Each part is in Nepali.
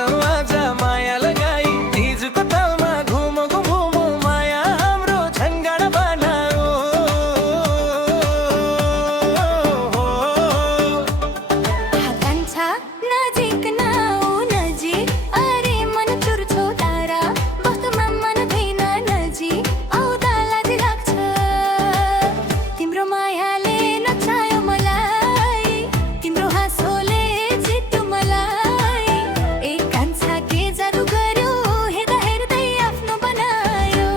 जाऊ आजा माया लगाई तिजको तालमा घुमो घुमो माया हाम्रो झन्गाड बनाऊ हाकान्छ नजिक नआऊ नजिक अरे मन चुर्छौ तारा वस्तुमा मन छैन नजिक आउँदा लाज लाग्छ तिम्रो मायाले नचायो मलाई तिम्रो हाँसोले जित्यो मलाई एक कान्छा के जादु गर्यो हेर्दा हेर्दै आफ्नो बनायो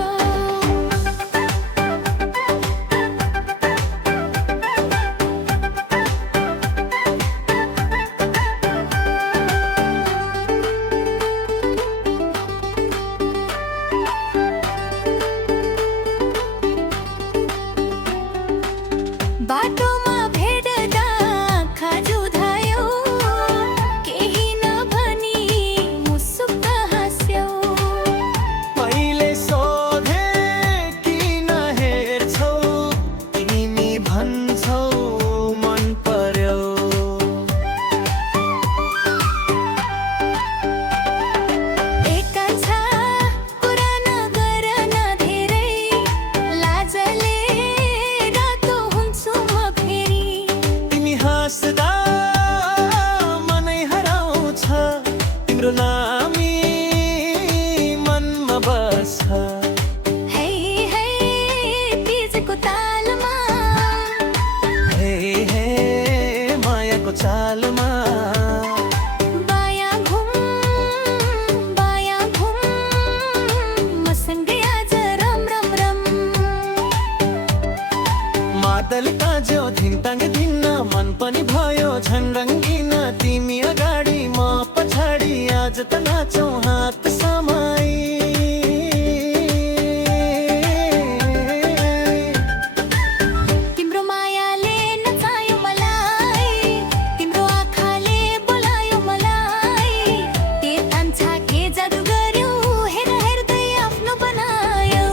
बाटोमा भेट्दा आँखा जुधायो केही नभनी मुसुक्क हाँस्यौ मैले सोधे किन हेर्छौ तिमी भन्छौ मन पर्यो एक कान्छा कुरा नगर न धेरै लाजले रातो हुन्छु म फेरि तिमी हाँस्दा मनै हराउँछ तिम्रो नामी मनमा बस्छ है है तिजको तालमा हे हे मायाको चालमा बायाँ घुम मसँगै आज रम रम रम मादल काज्यो धिङताङ धिन्न मन पनि भयो झन्डङ्गिन तिमी अगाडि म पछाडि आज त नाचौँ हात समाई तिम्रो मायाले नचायो मलाई तिम्रो आँखाले बोलायो मलाई ते कान्छा के जादु गर्यो हेर्दा हेर्दै आफ्नो बनायो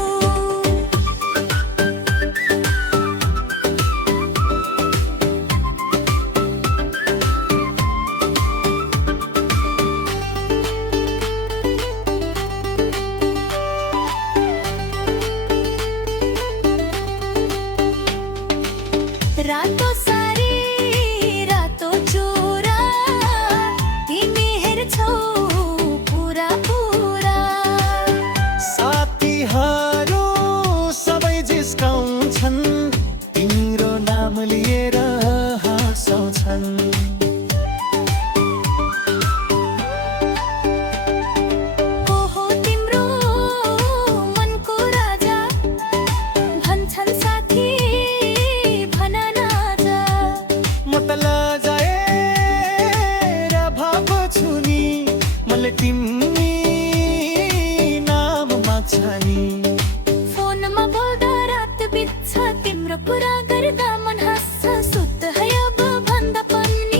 रातो सारी रातो चोरा तिमी हेर्छौ पुरा पुरा साथीहरू सबै जिस्काउँछन् तिम्रो नाम लिएर हाँसाउँछन् को हो तिम्रो मनको राजा भन्छन् साथी भन न आजा म त लजाएर भाएको छु नि मैले तिमी नाम माग्छ नि फोनमा बोल्दा रात बित्छ तिम्रो कुरा गर्दा मन हाँस्छ सुत्द है अब भन्दा पनि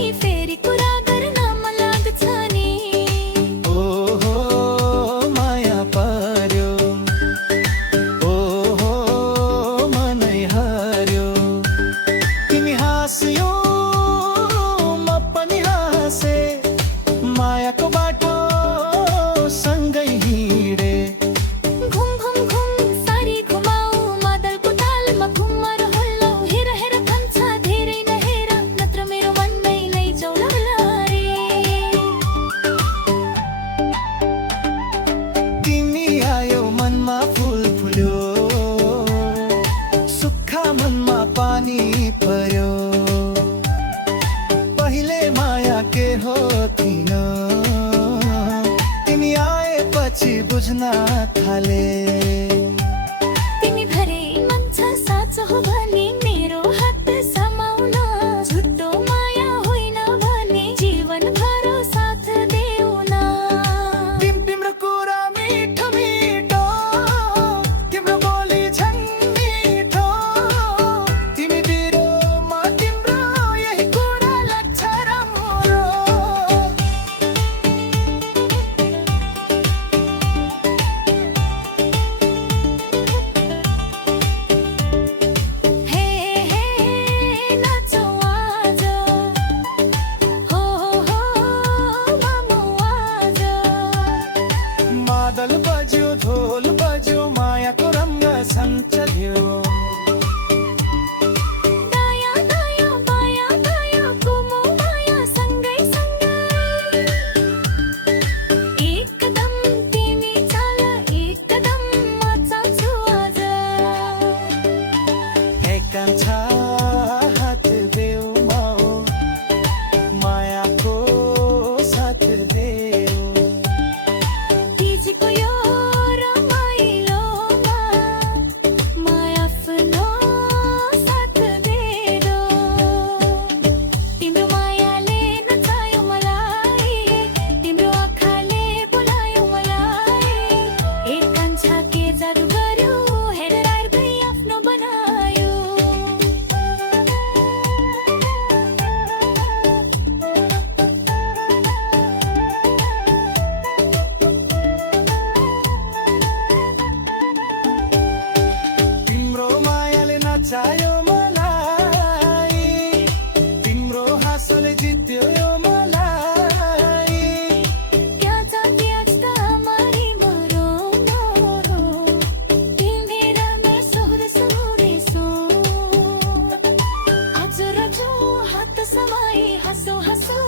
जित्यो यो मलाई क्या चाहती आज त हमारी मरो मरो तिमी र म सोह्रसो रेसो आज र जो हात समाई हाँसो हाँसो